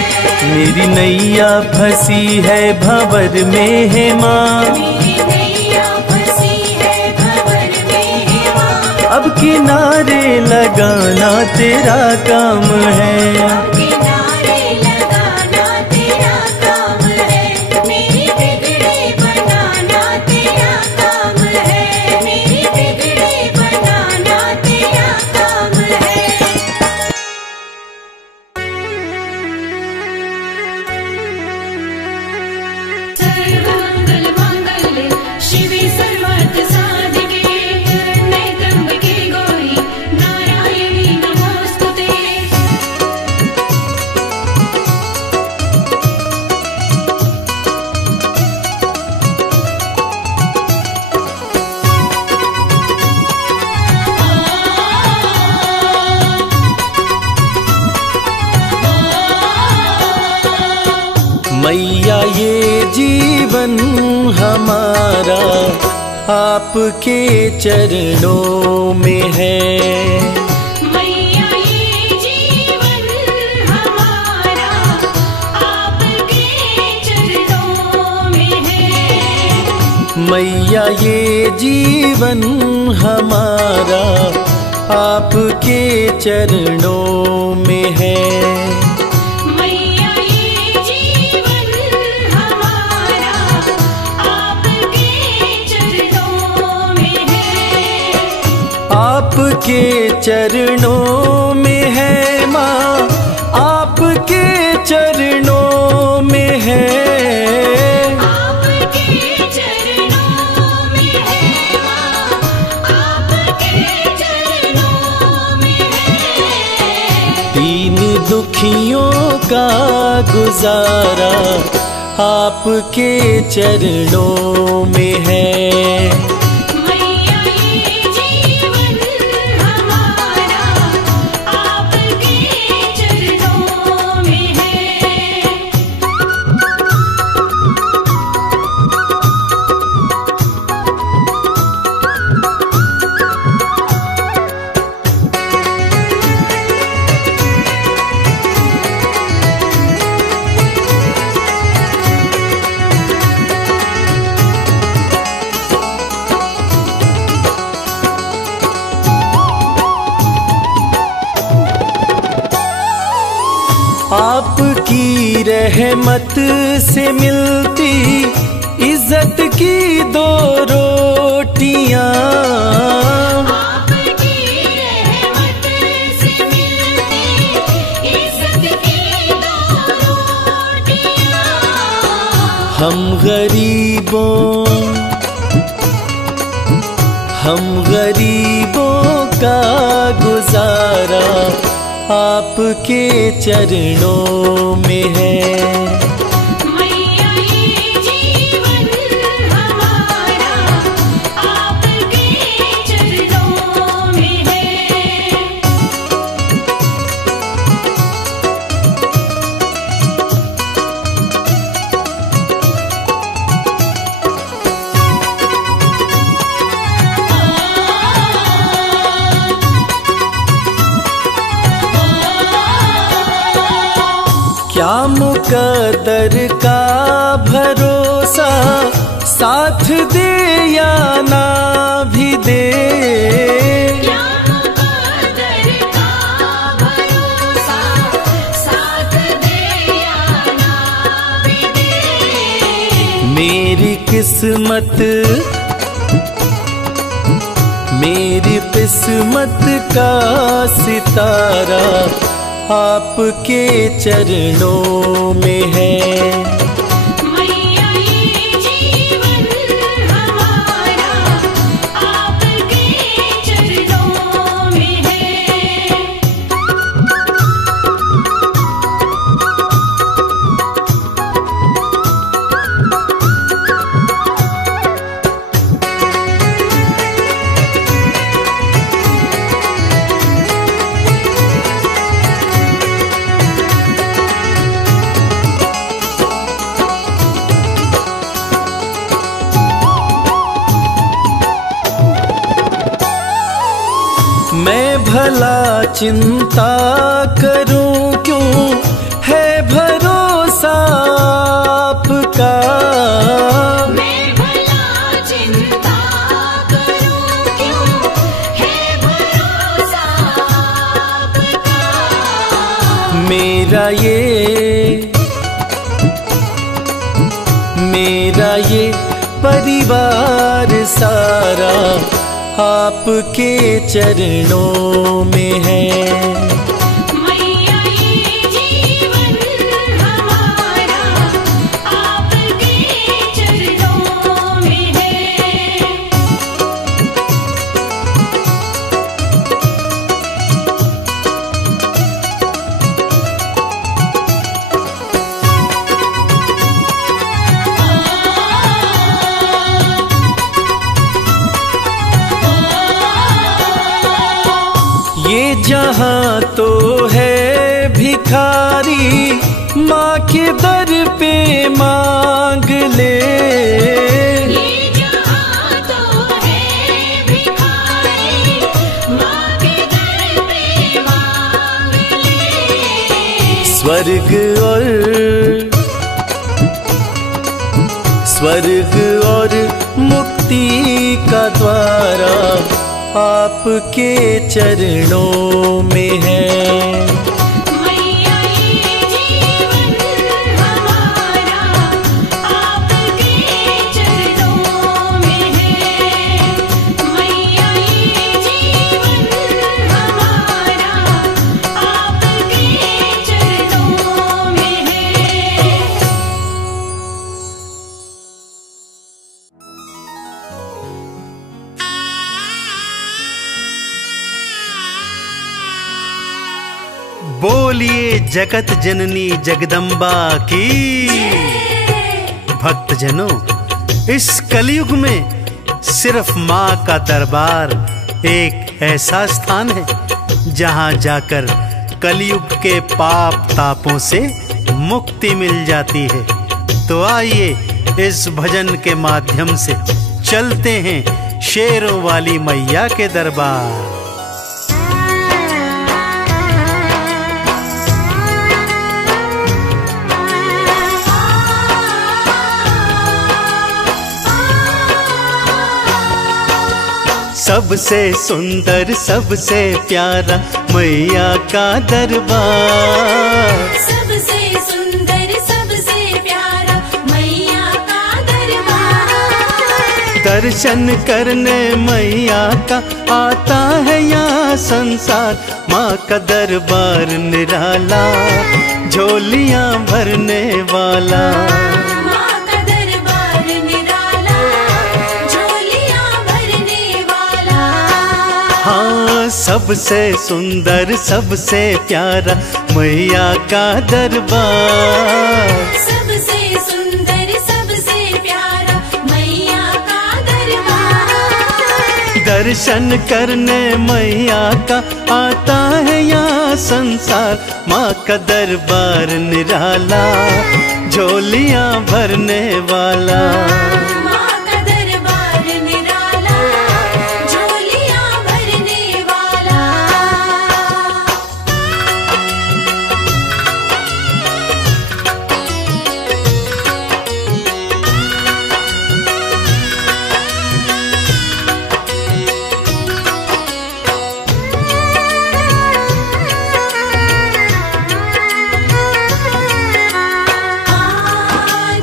मेरी नैया फंसी है भंवर में है माँ, मेरी नैया फंसी है भंवर में है माँ। अब किनारे लगाना तेरा काम है, किनारे लगाना तेरा काम है। मेरी बिगड़ी बनाना तेरा काम है। मेरी बिगड़ी बनाना तेरा काम है। सर्वमंगल मांगल्ये शिवे सर्वार्थ साधिके नैतंबिके गौरी नारायणी नमोस्तुते। मैया ये जीवन हमारा आपके चरणों में है, मैया ये जीवन हमारा आपके चरणों में है। मैया ये जीवन हमारा आपके चरणों में है, मैया ये जीवन हमारा आपके चरणों में है। आपके चरणों में है माँ, आपके चरणों में है, आपके चरणों में है माँ। आपके चरणों में है। दीन दुखियों का गुजारा आपके चरणों में है, मैया ये जीवन हमारा आपके चरणों में है। आपकी रहमत से मिलती इज्जत की 2 रोटियां। आपकी रहमत से मिलती इज्जत की 2 रोटियां। हम गरीबों का गुजारा आपके चरणों में है। मैया ये जीवन हमारा आपके चरणों में है। क्या मुकद्दर का भरोसा साथ दे या ना भी दे। क्या मुकद्दर का भरोसा साथ दे या ना भी दे। मेरी किस्मत का सितारा आपके चरणों में है। मैया ये जीवन हमारा आपके चरणों में है। मैं भला चिंता करूं क्यों है भरोसा आपका। मैं भला चिंता करूं क्यों है भरोसा आपका। मेरा ये परिवार सारा आपके चरणों में है। मैया ये जीवन हमारा आपके चरणों में है। ये जहां तो है भिखारी माँ के दर पे मांग ले। ये जहां तो है भिखारी माँ के दर पे मांग ले। स्वर्ग और मुक्ति का द्वारा आपके चरणों में है। मैया ये जीवन हमारा आपके चरणों में है। मैया ये जीवन हमारा आपके चरणों में है। बोलिए जगत जननी जगदम्बा की। भक्तजनों, इस कलयुग में सिर्फ माँ का दरबार एक ऐसा स्थान है जहाँ जाकर कलयुग के पाप तापों से मुक्ति मिल जाती है। तो आइए इस भजन के माध्यम से चलते हैं शेरों वाली मैया के दरबार। सबसे सुंदर सबसे प्यारा मैया का दरबार। सबसे सबसे सुंदर सबसे प्यारा मैया का दरबार। दर्शन करने मैया का आता है यहाँ संसार। माँ का दरबार निराला, झोलियाँ भरने वाला। माँ का दरबार निराला, झोलियाँ भरने वाला। हाँ, सबसे सुंदर सबसे प्यारा मैया का दरबार। सबसे सुंदर सबसे प्यारा मैया का दरबार। दर्शन करने मैया का आता है यहाँ संसार। माँ का दरबार निराला, झोलियाँ भरने वाला। माँ का दरबार निराला, झोलियाँ भरने वाला।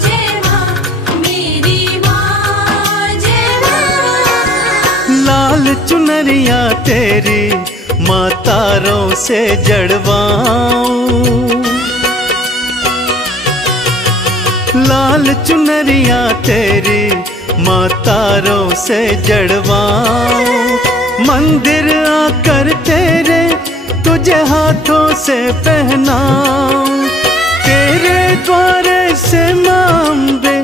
जय माँ मेरी माँ, जय माँ। लाल चुनरिया तेरी माँ तारों से जड़वाऊं। लाल चुनरिया तेरी माँ तारों से जड़वाऊं। मंदिर आकर तेरे तुझे हाथों से पहनाऊं। तेरे द्वारे से मांबे,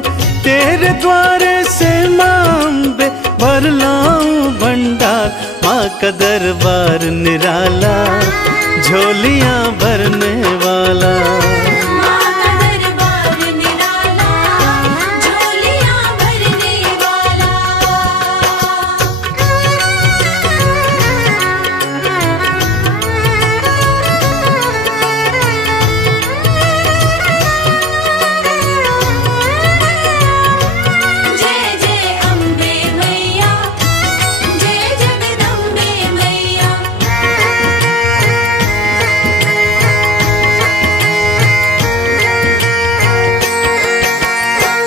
तेरे द्वारे से मांबे भर लाऊं भंडार। माँ का दरबार निराला, झोलियाँ भरने वाला। माँ का दरबार निराला, झोलियाँ भरने वाला। जय जय अम्बे मैया, जय जगदम्बे मैया।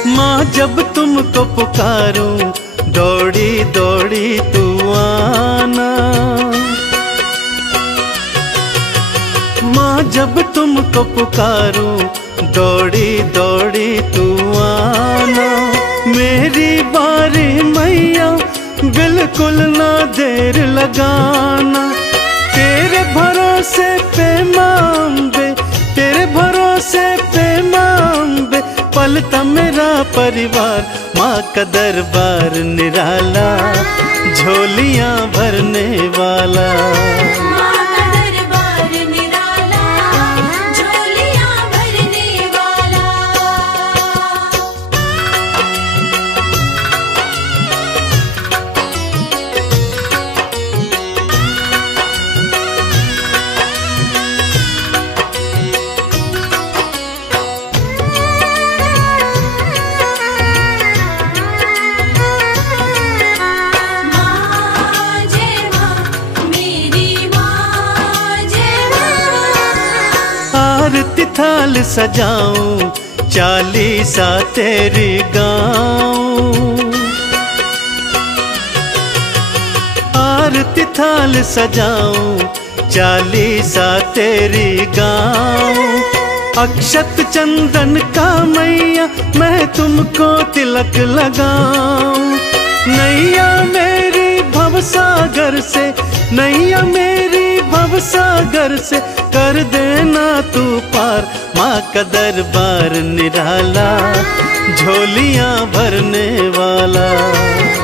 माँ जब तुमको पुकारूं, दौड़ी दौड़ी तू आना। माँ जब तुमको पुकारूं, दौड़ी दौड़ी तू आना। मेरी बारी मैया, बिल्कुल ना देर लगाना। तेरे भरोसे पे मांबे, तेरे भरोसे पे मांबे पलता मेरा परिवार। माँ का दरबार निराला, झोलियाँ भरने वाला। माँ का दरबार निराला, झोलियाँ भरने वाला। माँ जय माँ मेरी माँ, जय माँ। आरती थाल सजाऊं, चालीसा तेरी गाऊं। आरती थाल सजाऊं, चालीसा तेरी गाऊं। अक्षत चंदन का मैया मैं तुमको तिलक लगाऊं। नैया मेरी भवसागर से, नैया मेरी भवसागर से कर देना तू पार। माँ का दरबार निराला, झोलियाँ भरने वाला।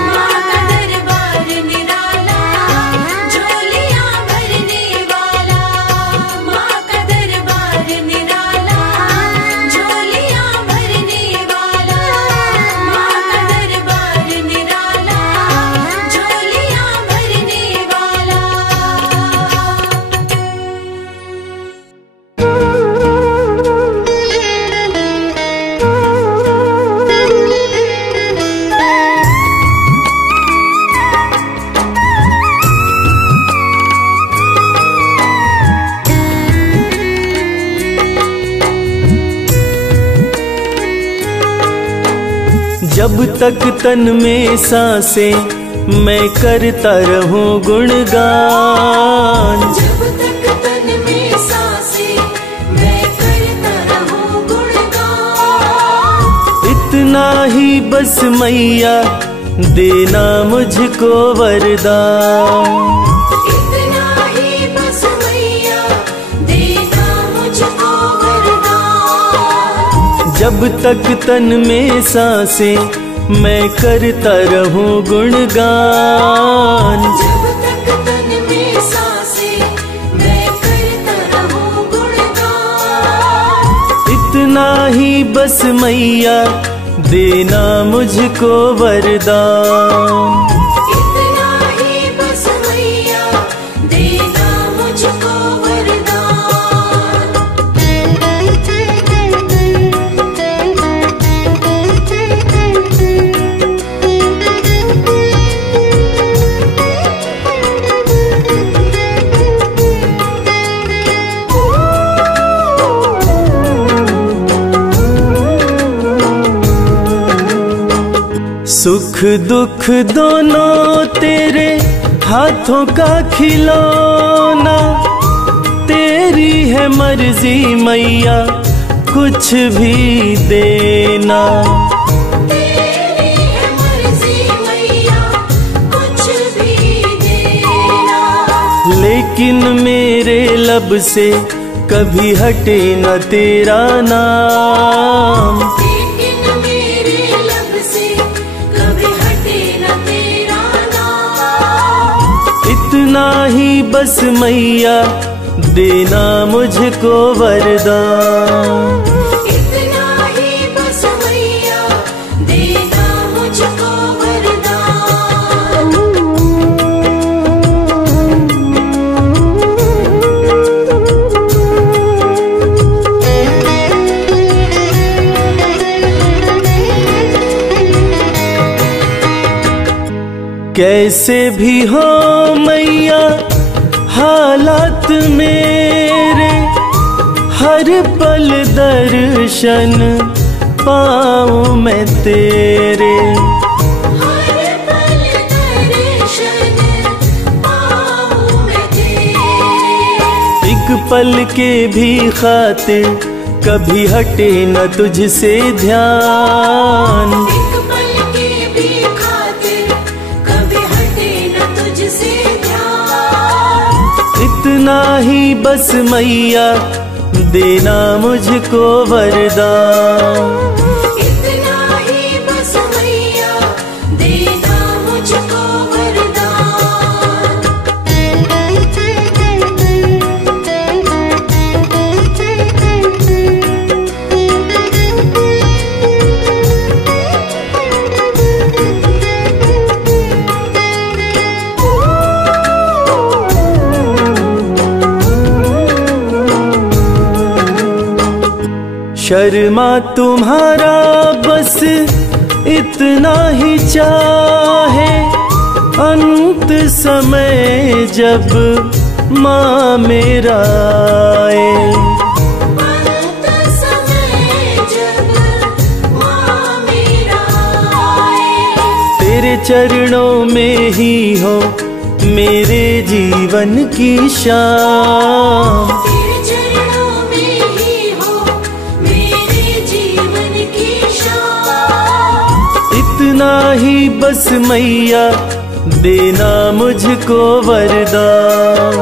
माँ का दरबार निराला, झोलियाँ भरने वाला। माँ का दरबार निराला, झोलियाँ भरने वाला। माँ का दरबार निराला, झोलियाँ भरने वाला। जब तक तन में सांसें मैं करता रहूं गुणगान। जब तक तन में सांसें मैं करता रहूं गुणगान। इतना ही बस मैया देना मुझको वरदान। इतना ही बस मैया देना मुझको वरदान। जब तक तन में सांसें मैं करता रहूं गुणगान। जब तक तन में सांसें मैं करता रहूं गुणगान। इतना ही बस मैया देना मुझको वरदान। इतना ही बस मैया देना मुझको वरदान। सुख दुख दोनों तेरे हाथों का खिलौना। तेरी है मर्जी मैया कुछ भी देना। तेरी है मर्जी मैया कुछ भी देना। लेकिन मेरे लब से कभी हटे न तेरा नाम। लेकिन मेरे लब से कभी हटे न तेरा नाम। इतना ही बस मैया देना मुझको वरदान। इतना ही बस मैया देना मुझको वरदान। कैसे भी हो मैया हालात मेरे, हर पल दर्शन पाऊं मैं तेरे। हर पल दर्शन पाऊं मैं तेरे। एक पल के भी खातिर कभी हटे न तुझसे ध्यान। एक पल के भी खातिर कभी हटे न तुझसे ध्यान। इतना ही बस मैया देना मुझको वरदान। इतना ही बस मैया देना मुझको वरदान। शर्मा तुम्हारा बस इतना ही चाहे, अंत समय जब माँ मेरा आए। अंत समय जब माँ मेरा आए। तेरे चरणों में ही हो मेरे जीवन की शाम। तेरे चरणों में ही हो मेरे जीवन की शाम। इतना ही बस मैया देना मुझको वरदान।